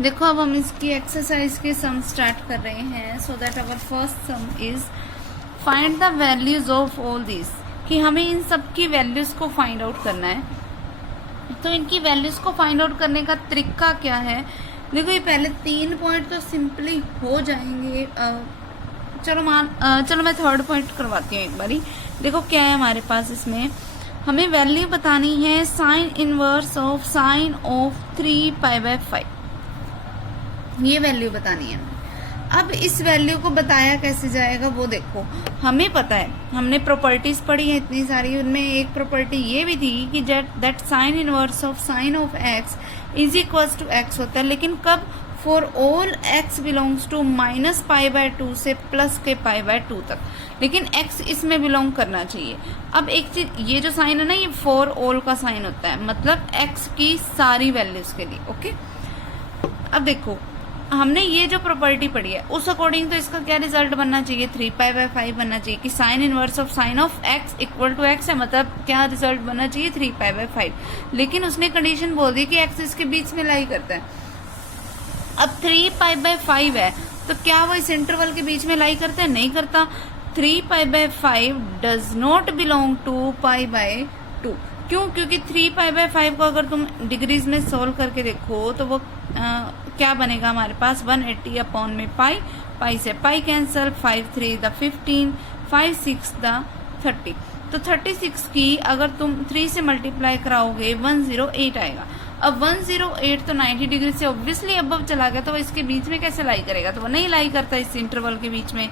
देखो अब हम इसकी एक्सरसाइज के सम स्टार्ट कर रहे हैं। So that our first some is find the values of all this, कि हमें इन सब की वैल्यूज को फाइंड आउट करना है। तो इनकी वैल्यूज को फाइंड आउट करने का तरीका क्या है? देखो ये पहले 3 पॉइंट तो सिंपली हो जाएंगे। चलो मैं थर्ड पॉइंट करवाती हूँ एक बारी। देखो क्या है हमारे पास, इसमें हमें वैल्यू बतानी है sine inverse of sine of 3π/5, ये वैल्यू बतानी है। अब इस वैल्यू को बताया कैसे जाएगा वो देखो, हमें पता है, हमने प्रॉपर्टीज पढ़ी है इतनी सारी, उनमें एक प्रॉपर्टी ये भी थी कि that sine inverse of sine of x is equal to x होता है, लेकिन कब? For all x belongs to -π/2 से प्लस के π/2 तक, लेकिन x इसमें बिलोंग करना चाहिए। अब एक चीज, ये जो साइन है ना, ये फॉर ऑल का साइन होता है, मतलब x की सारी वैल्यूज के लिए। ओके, अब देखो हमने ये जो प्रॉपर्टी पढ़ी है उस अकॉर्डिंग तो इसका क्या रिजल्ट बनना चाहिए? 3π/5 बनना चाहिए, कि sine inverse of sine of x equal to x है, मतलब क्या रिजल्ट बनना चाहिए? 3π/5। लेकिन उसने कंडीशन बोल दी कि x इसके बीच में लाई करता है। अब 3π/5 है तो क्या वो इस इंटरवल के बीच में लाई करता है? नहीं करता। 3π/5 डज नॉट बिलोंग टू π/2। क्यों? क्योंकि 3π/5 को अगर तुम डिग्रीज में सोल्व करके देखो तो वो क्या बनेगा हमारे पास? 180 अपॉन में पाई, पाई से पाई कैंसल, 5 3 द 15, 5 6 द 30। तो 36 की अगर तुम 3 से मल्टीप्लाई कराओगे 108 आएगा। अब 108 तो 90 डिग्री से ऑब्वियसली अबव चला गया, तो वो इसके बीच में कैसे लाई करेगा? तो वो नहीं लाई करता इस इंटरवल के बीच में।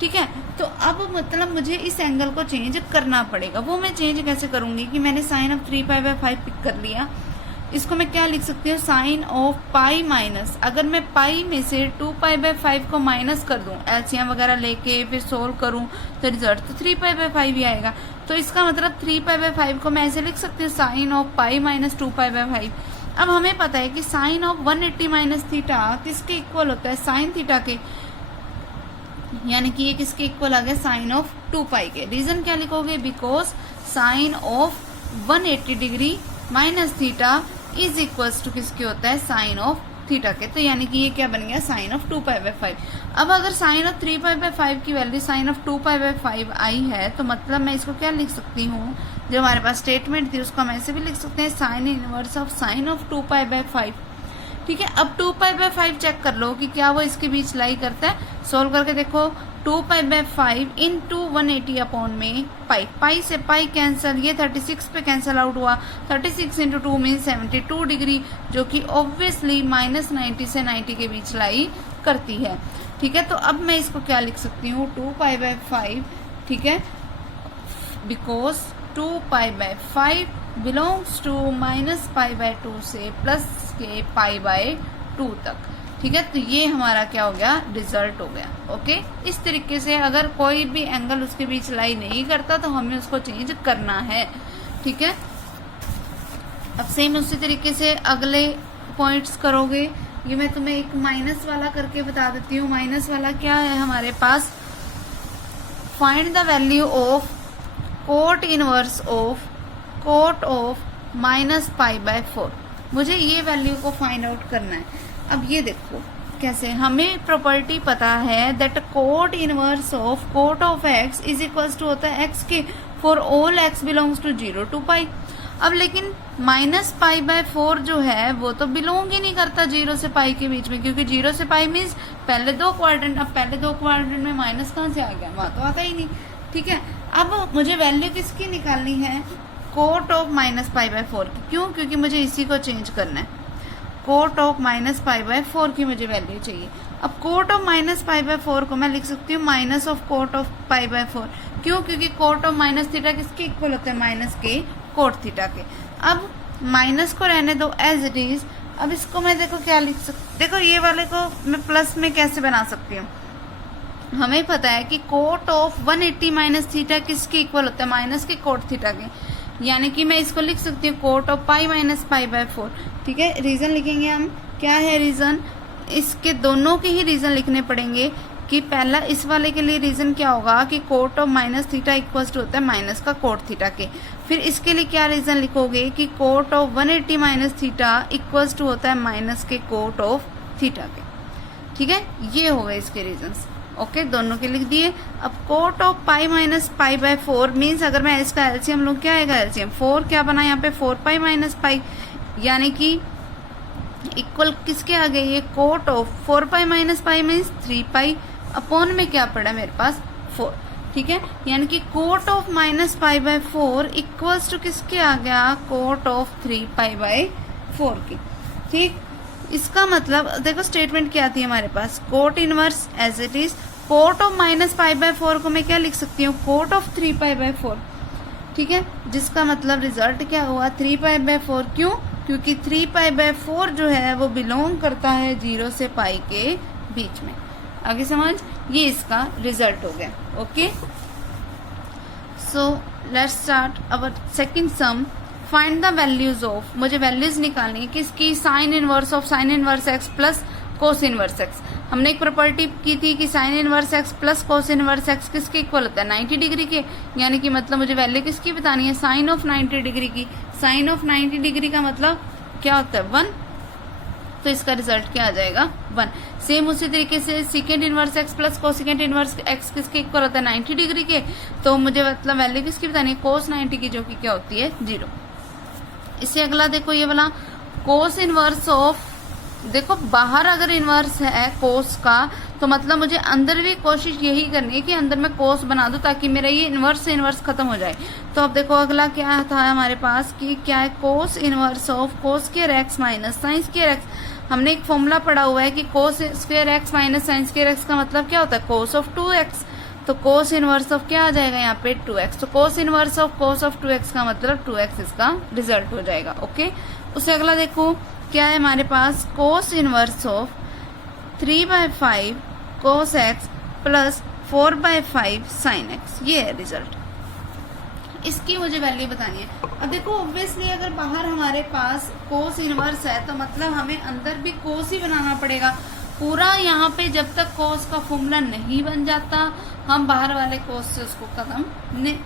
ठीक है, तो अब मतलब मुझे इस एंगल को चेंज करना पड़ेगा। वो मैं चेंज कैसे करूंगी? कि मैंने साइन ऑफ 3π/5 पिक कर लिया, इसको मैं क्या लिख सकती हूँ? साइन ऑफ पाई माइनस, अगर मैं पाई में से 2π/5 को माइनस कर दूं, एलसीएम वगैरह लेके फिर सोल्व करूं, तो रिजल्ट तो 3π/5 ही आएगा। तो इसका मतलब 3π/5 को मैं ऐसे लिख सकती हूँ, साइन ऑफ पाई माइनस 2π/5। अब हमें पता है कि साइन ऑफ 180 माइनस थीटा किसके इक्वल होता है? साइन थीटा के, यानी कि ये किसके इक्वल आ गया? साइन ऑफ 2π के। रीजन क्या लिखोगे? Because sine of 180 degree minus theta is equals to किसके होता है? साइन ऑफ थीटा के। तो यानी कि ये क्या बन गया? Sine of 2π/5। अब अगर साइन ऑफ 3π/5 की वैल्यू साइन ऑफ 2π/5 आई है, तो मतलब मैं इसको क्या लिख सकती हूँ? जो हमारे पास स्टेटमेंट थी उसको हम ऐसे भी लिख सकते हैं, sine inverse of sine of 2π/5। ठीक है, अब 2π/5 चेक कर लो कि क्या वो इसके बीच लाई करता है। सोल्व करके देखो, 2π/5 इंटू 180 अपॉन में पाई, पाई से पाई कैंसल, ये 36 पे कैंसल आउट हुआ, 36 इंटू 2 मीन 72 डिग्री, जो कि ऑब्वियसली -90 से 90 के बीच लाई करती है। ठीक है, तो अब मैं इसको क्या लिख सकती हूँ? 2π/5। ठीक है, बिकॉज 2π/5 बिलोंग्स टू -π/2 से प्लस के π/2 तक। ठीक है, तो ये हमारा क्या हो गया? रिजल्ट हो गया। ओके, इस तरीके से अगर कोई भी एंगल उसके बीच लाई नहीं करता तो हमें उसको चेंज करना है। ठीक है, अब सेम उसी तरीके से अगले पॉइंट्स करोगे। ये मैं तुम्हें एक माइनस वाला करके बता देती हूँ। माइनस वाला क्या है हमारे पास? Find the value of cot inverse of cot of -π/4। मुझे ये वैल्यू को फाइंड आउट करना है। अब ये देखो कैसे, हमें प्रॉपर्टी पता है that cot inverse of cot of x is equals to होता है x के for all x belongs to 0 to π। अब लेकिन -π/4 जो है वो तो बिलोंग ही नहीं करता 0 से π के बीच में, क्योंकि 0 से π मीन्स पहले 2 क्वाड्रेंट। अब पहले 2 क्वाड्रेंट में माइनस कहाँ से आ गया? वहां तो आता ही नहीं। ठीक है, अब मुझे वैल्यू किसकी निकालनी है? कोट ऑफ -π/4 की। क्यों? क्योंकि मुझे इसी को चेंज करना है। कोट ऑफ -π/4 की मुझे वैल्यू चाहिए। अब कोट ऑफ -π/4 को मैं लिख सकती हूँ माइनस ऑफ कोट ऑफ π/4। क्यों? क्योंकि कोट ऑफ माइनस थीटा किसके इक्वल होता है? माइनस के कोट थीटा के। अब माइनस को रहने दो एज इट इज। अब इसको मैं देखो क्या लिख सकती, देखो ये वाले को मैं प्लस में कैसे बना सकती हूँ? हमें पता है कि कोट ऑफ 180 माइनस थीटा किसके इक्वल होता है? माइनस के कोट थीटा के। यानी कि मैं इसको लिख सकती हूँ कोट ऑफ पाई माइनस π/4। ठीक है, रीजन लिखेंगे हम। क्या है रीजन? इसके दोनों के ही रीजन लिखने पड़ेंगे। कि पहला इस वाले के लिए रीजन क्या होगा कि cot of minus theta equals to होता है माइनस का कोट थीटा के। फिर इसके लिए क्या रीजन लिखोगे कि cot of 180 minus theta equals to होता है माइनस के कोट ऑफ थीटा के। ठीक है, ये हो गए इसके रीजंस। ओके, दोनों के लिख दिए। अब cot of pi minus pi by 4 means अगर मैं इसका एलसीएम लूँ, क्या आएगा एलसीएम? 4 क्या बना यहाँ पे 4 पाई माइनस पाई, यानी कि इक्वल किसके आ गए? ये cot of 4 pi minus pi means 3 pi upon में क्या पड़ा मेरे पास 4। ठीक है, यानी कि cot of minus pi by 4 equals to किसके आ गया? कोट ऑफ 3 पाई बाय 4 की। ठीक, इसका मतलब देखो स्टेटमेंट क्या आती है हमारे पास, cot inverse as it is cot of minus pi by 4 को मैं क्या लिख सकती हूँ? Cot of 3 pi by 4। ठीक है, जिसका मतलब रिजल्ट क्या हुआ? 3 पाई बाय 4। क्यों? क्योंकि 3 पाई बाय 4 जो है वो बिलोंग करता है 0 से पाई के बीच में। आगे समझ, ये इसका रिजल्ट हो गया। Okay, so let's start our second some. Find the values of, मुझे वैल्यूज निकालनी है किसकी? Sign inverse of sine inverse x plus cos inverse x. हमने एक प्रॉपर्टी की थी कि sine inverse x plus cos inverse x किसके इक्वल होता है? 90 डिग्री के। यानी कि मतलब मुझे वैल्यू किसकी बतानी है? साइन ऑफ 90 डिग्री की। साइन ऑफ 90 डिग्री का मतलब क्या होता है? 1। तो इसका रिजल्ट क्या आ जाएगा? 1। सेम उसी तरीके से second inverse x plus cosecant inverse x किसके इक्वल होता है? 90 डिग्री के। तो मुझे मतलब वैल्यू किसकी बतानी है? कोस 90 की, जो कि क्या होती है? 0। इससे अगला देखो ये वाला कोस इनवर्स ऑफ, देखो बाहर अगर इनवर्स है कोस का तो मतलब मुझे अंदर भी कोशिश यही करनी है कि अंदर मैं कोस बना दूं ताकि मेरा ये इनवर्स से इनवर्स खत्म हो जाए। तो अब देखो अगला क्या था हमारे पास कि क्या है? कोस inverse of cos square x minus sine square x. हमने एक फॉर्मूला पढ़ा हुआ है कि cos square x minus sine square x का मतलब क्या होता है? Cos of 2x। तो कोस इनवर्स ऑफ क्या आ जाएगा यहाँ पे? 2x। तो कोस inverse of cos of 2x का मतलब 2x इसका रिजल्ट हो जाएगा। ओके, उससे अगला देखो क्या है हमारे पास? Cos inverse of 3/5 cos x plus 4/5 sine x, ये है रिजल्ट। इसकी मुझे वैल्यू बतानी है। अब देखो ऑब्वियसली अगर बाहर हमारे पास कोस इनवर्स है तो मतलब हमें अंदर भी कोस ही बनाना पड़ेगा पूरा। यहाँ पे जब तक कोस का फॉर्मूला नहीं बन जाता हम बाहर वाले कोस से उसको खत्म,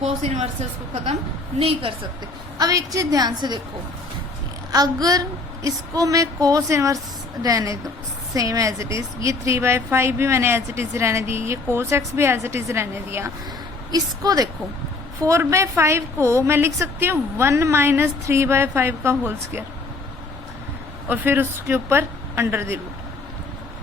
कोस इनवर्स से उसको खत्म नहीं कर सकते। अब एक चीज ध्यान से देखो, अगर इसको मैं कोस इनवर्स रहने दो सेम एज इट इज, ये 3/5 भी मैंने एज इट इज रहने दी, ये कोस एक्स भी एज इट इज रहने दिया। इसको देखो 4/5 को मैं लिख सकती हूँ 1 माइनस 3/5 का होल स्क्वायर और फिर उसके ऊपर अंडर द रूट।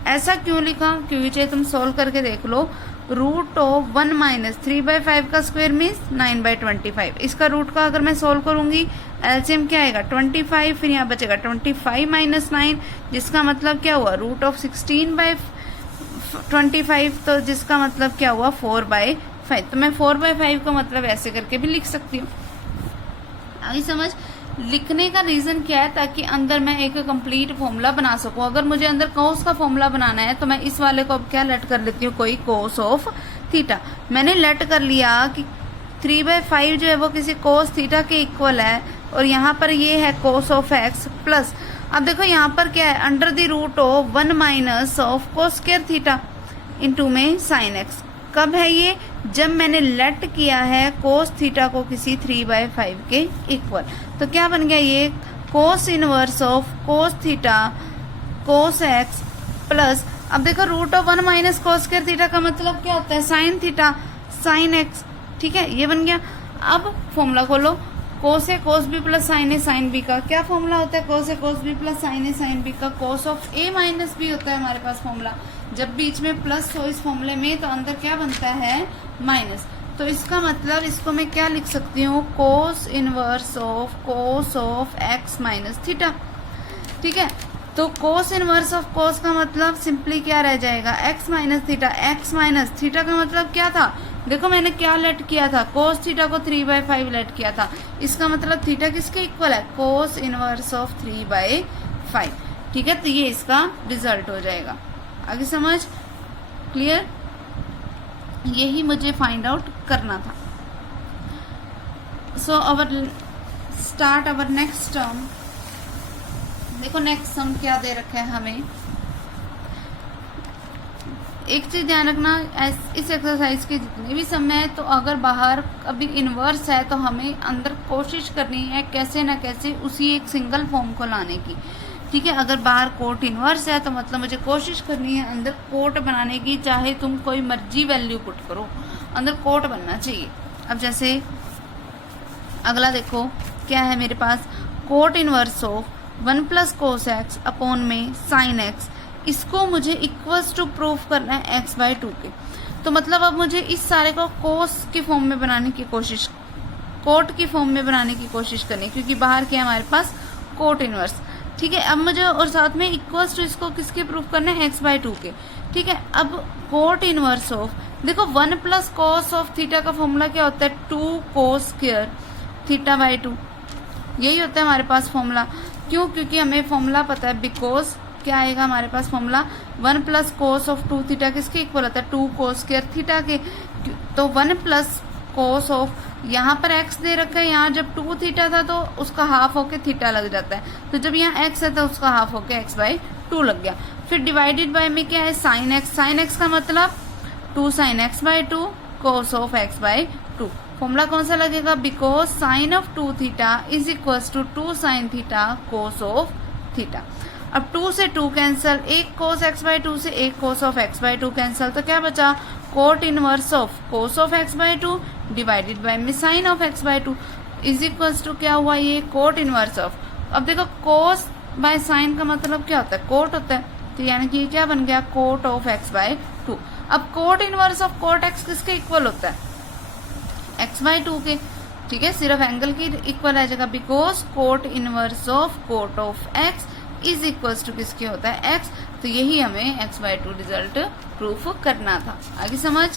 ऐसा क्यों लिखा? क्योंकि चाहे तुम सोल्व करके देख लो, रूट ऑफ 1 माइनस 3/5 का स्क्वायर मीन्स 9/25। इसका रूट का अगर मैं सोल्व करूंगी एलसीएम क्या आएगा? 25। फिर यहाँ बचेगा 25 माइनस 9, जिसका मतलब क्या हुआ? Root of 16/25। तो जिसका मतलब क्या हुआ? 4/5। तो मैं 4/5 का मतलब ऐसे करके भी लिख सकती हूँ। अभी समझ, लिखने का रीजन क्या है? ताकि अंदर मैं एक कंप्लीट फॉर्मूला बना सकूं। अगर मुझे अंदर कोस का फॉर्मूला बनाना है तो मैं इस वाले को अब क्या लेट कर लेती हूँ? कोई कोस ऑफ थीटा। मैंने लेट कर लिया कि 3/5 जो है वो किसी कोस थीटा के इक्वल है और यहाँ पर ये है कोस ऑफ एक्स प्लस, अब देखो यहाँ पर क्या है? Under the root of 1 minus of cos square theta into में साइन एक्स। कब है ये? जब मैंने लेट किया है कोस थीटा को किसी 3/5 के इक्वल। तो क्या बन गया ये? Cos inverse of cos theta cos x plus, अब देखो root of 1 minus cos square theta का मतलब क्या होता है? Sine theta sine x. ठीक है, ये बन गया। अब फॉर्मूला खोलो, cos A cos B plus sine A sine B का क्या फॉर्मूला होता है? Cos A cos B plus sine A sine B का cos of A minus B होता है हमारे पास फॉर्मूला। जब बीच में प्लस हो इस फॉर्मूले में तो अंदर क्या बनता है? माइनस। तो इसका मतलब इसको मैं क्या लिख सकती हूँ? कोस inverse of cos of x minus theta. ठीक है, तो कोस इनवर्स ऑफ कोस का मतलब सिंपली क्या रह जाएगा? X minus theta. X minus theta का मतलब क्या था? देखो मैंने क्या लेट किया था? कोस थीटा को 3/5 लेट किया था। इसका मतलब थीटा किसके इक्वल है? कोस इनवर्स ऑफ 3/5। ठीक है, तो ये इसका रिजल्ट हो जाएगा। आगे समझ क्लियर? यही मुझे फाइंड आउट करना था। सो अवर स्टार्ट अवर नेक्स्ट टर्म। देखो नेक्स्ट सम क्या दे रखा है हमें। एक चीज ध्यान रखना, इस एक्सरसाइज के जितने भी सम है तो अगर बाहर अभी इनवर्स है तो हमें अंदर कोशिश करनी है कैसे ना कैसे उसी एक सिंगल फॉर्म को लाने की। ठीक है। अगर बाहर कोट इनवर्स है तो मतलब मुझे कोशिश करनी है अंदर कोट बनाने की, चाहे तुम कोई मर्जी वैल्यू पुट करो, अंदर कोट बनना चाहिए। अब जैसे अगला देखो क्या है मेरे पास, cot inverse of 1 plus cos x upon में साइन एक्स, इसको मुझे इक्वल्स टू प्रूफ करना है x/2 के। तो मतलब अब मुझे इस सारे को कोस की फॉर्म में बनाने की कोशिश, कोट की फॉर्म में बनाने की कोशिश करनी, क्योंकि बाहर क्या है हमारे पास कोट इनवर्स, ठीक है। अब मुझे और साथ में इक्वल्स टू इसको किसके प्रूफ करना है, x/2 के, ठीक है। अब कोट इनवर्स ऑफ, देखो 1 प्लस कॉस ऑफ थीटा का फॉर्मूला क्या होता है, 2 कोस स्क्वायर थीटा/2, यही होता है हमारे पास फॉर्मूला। क्यों, क्योंकि हमें फॉर्मूला पता है, बिकॉज क्या आएगा हमारे पास formula, 1 plus cos of 2 theta किसके इक्वल होता है, 2 कोस स्क्वायर थीटा के। तो 1 प्लस कोस ऑफ, यहाँ पर x दे रखा है, यहाँ जब 2 थीटा था तो उसका हाफ होके थीटा लग जाता है, तो जब यहाँ x है तो उसका हाफ होके x/2 लग गया। फिर डिवाइडेड बाय में क्या है, साइन x, साइन x का मतलब 2 sign x/2 cos of x/2। Formula कौन सा लगेगा, because sine of 2 theta is equals to 2 sine theta cos of theta. अब 2 से 2 कैंसल, एक कोस x/2 से एक कोस ऑफ x/2 कैंसल, तो क्या बचा, cot inverse of cos of x/2 divided by में sine of x/2 is equals to क्या हुआ, ये कोट इनवर्स ऑफ। अब देखो कोस बाय साइन का मतलब क्या होता है, कोट होता है, तो यानी कि क्या बन गया, कोट ऑफ x/2। अब cot inverse of cot x किसके इक्वल होता है, x/2 के, ठीक है, सिर्फ एंगल की इक्वल आ जाएगा, because cot inverse of cot of x is equals to किसके होता है, x। तो यही हमें x/2 रिजल्ट प्रूफ करना था। आगे समझ,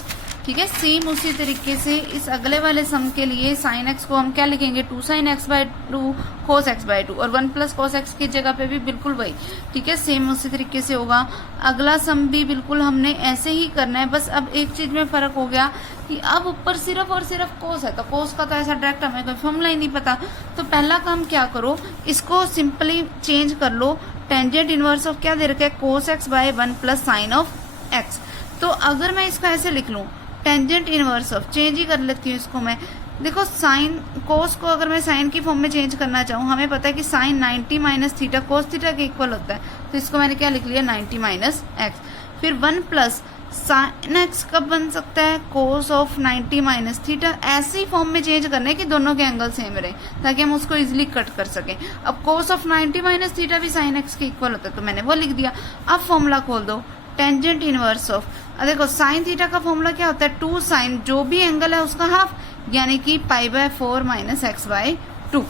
ठीक है। सेम उसी तरीके से इस अगले वाले सम के लिए साइन x को हम क्या लिखेंगे, 2 साइन x/2 कोस x/2, और 1 प्लस कोस x की जगह पे भी बिल्कुल वही, ठीक है, सेम उसी तरीके से होगा। अगला सम भी बिल्कुल हमने ऐसे ही करना है, बस अब एक चीज में फर्क हो गया कि अब ऊपर सिर्फ और सिर्फ कोस है, तो कोस का तो ऐसा डायरेक्ट हमें कोई फॉर्मूला ही नहीं पता। तो पहला काम क्या करो, इसको सिंपली चेंज कर लो, टेंजेंट इनवर्स ऑफ क्या दे रखा है, cos x by 1 plus sine of x। तो अगर मैं इसको ऐसे लिख लूं, टेंजेंट इनवर्स ऑफ, चेंज ही कर लेती हूँ इसको मैं, देखो साइन कोस को अगर मैं साइन की फॉर्म में चेंज करना चाहूँ, हमें पता है कि sine 90 minus theta cos theta के इक्वल होता है, तो इसको मैंने क्या लिख लिया, 90 माइनस एक्स। फिर 1 प्लस साइन एक्स कब बन सकता है, कोस ऑफ 90 माइनस थीटा। ऐसी फॉर्म में चेंज करना है कि दोनों के एंगल सेम रहे, ताकि हम उसको इजिली कट कर सकें। अब कोस ऑफ 90 माइनस थीटा भी साइन एक्स के इक्वल होता है, तो मैंने वो लिख दिया। अब फॉर्मूला खोल दो, टेंजेंट इनवर्स ऑफ, देखो साइन थीटा का फॉर्मूला क्या होता है, 2 साइन जो भी एंगल है उसका हाफ, यानी कि π/4 माइनस x/2।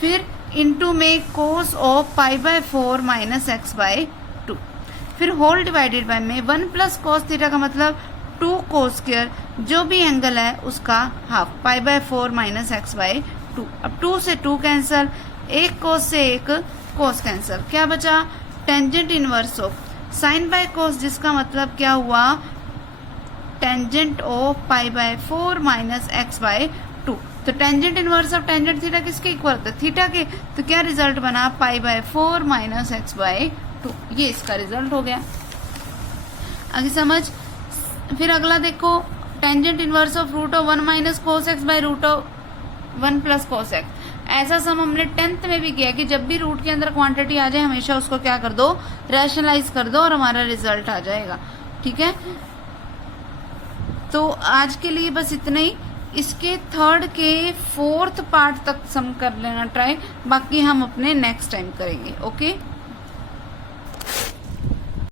फिर इंटू में कोस ऑफ π/4 माइनस x/2। फिर होल डिवाइडेड बाय में 1 प्लस कोस थीटा का मतलब 2 कोस स्क्वायर जो भी एंगल है उसका हाफ, π/4 माइनस x/2। अब 2 से 2 कैंसल, एक कोस से एक कोस कैंसल, क्या बचा, tangent inverse of sign by cos, जिसका मतलब क्या हुआ, टेंजेंट ऑफ π/4 माइनस x/2। तो tangent inverse of tangent theta किसके इक्वल होता है, थीटा के, तो क्या रिजल्ट बना, π/4 माइनस x/2। ये इसका रिजल्ट हो गया। आगे समझ। फिर अगला देखो, tangent inverse of root of 1 minus cos x by root of 1 plus cos x. ऐसा सम हमने 10th में भी किया कि जब भी रूट के अंदर क्वांटिटी आ जाए हमेशा उसको क्या कर दो, रैशनलाइज कर दो और हमारा रिजल्ट आ जाएगा। ठीक है, तो आज के लिए बस इतना ही। इसके 3rd के 4th पार्ट तक सम कर लेना ट्राई, बाकी हम अपने नेक्स्ट टाइम करेंगे। ओके।